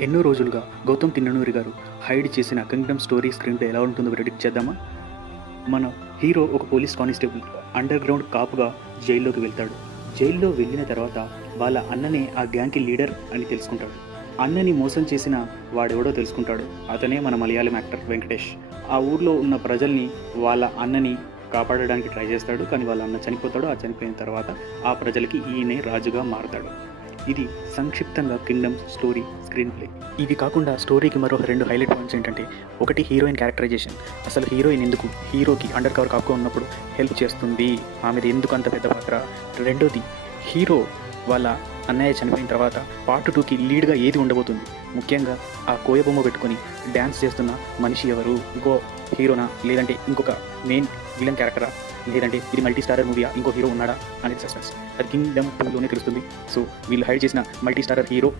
ఎన్నో రోజులుగా గౌతమ్ తిన్ననూరి గారు హైడ్ చేసిన కింగ్డమ్ స్టోరీ స్క్రీన్ ప్లే ఎలా ఉంటుందో ప్రెడిక్ట్ చేద్దామా? మన హీరో ఒక పోలీస్ కానిస్టేబుల్ అండర్ గ్రౌండ్ కాపుగా జైల్లోకి వెళ్తాడు. జైల్లో వెళ్ళిన తర్వాత వాళ్ళ అన్ననే ఆ గ్యాంగ్కి లీడర్ అని తెలుసుకుంటాడు. అన్నని మోసం చేసిన వాడెవడో తెలుసుకుంటాడు. అతనే మన మలయాళం యాక్టర్ వెంకటేష్. ఆ ఊర్లో ఉన్న ప్రజల్ని వాళ్ళ అన్నని కాపాడడానికి ట్రై చేస్తాడు. కానీ వాళ్ళ అన్న చనిపోతాడు. ఆ చనిపోయిన తర్వాత ఆ ప్రజలకి ఈయనే రాజుగా మారతాడు. ఇది సంక్షిప్తంగా కింగ్డమ్ స్టోరీ స్క్రీన్ ప్లే. ఇవి కాకుండా స్టోరీకి మరో రెండు హైలైట్ పాయింట్స్ ఏంటంటే ఒకటి హీరోయిన్ క్యారెక్టరైజేషన్. అసలు హీరోయిన్ ఎందుకు? హీరోకి అండర్ కవర్ కాకుండా ఉన్నప్పుడు హెల్ప్ చేస్తుంది. ఆమెది ఎందుకు అంత పెద్ద పాత్ర? రెండోది హీరో వాళ్ళ అన్నయ్య చనిపోయిన తర్వాత పార్ట్ టూకి లీడ్గా ఏది ఉండబోతుంది? ముఖ్యంగా ఆ కోయ బొమ్మ పెట్టుకొని డ్యాన్స్ చేస్తున్న మనిషి ఎవరు? ఇంకో హీరోనా? లేదంటే ఇంకొక మెయిన్ విలన్ క్యారెక్టరా లేదంటే ఇది మల్టీ స్టారర్ మూవీయా ఇంకో హీరో ఉన్నాడా? అనేది సస్పెన్స్ అది కింగ్డమ్ టూలోనే తెలుస్తుంది. సో వీళ్ళు హైడ్ చేసిన మల్టీ స్టారర్ హీరో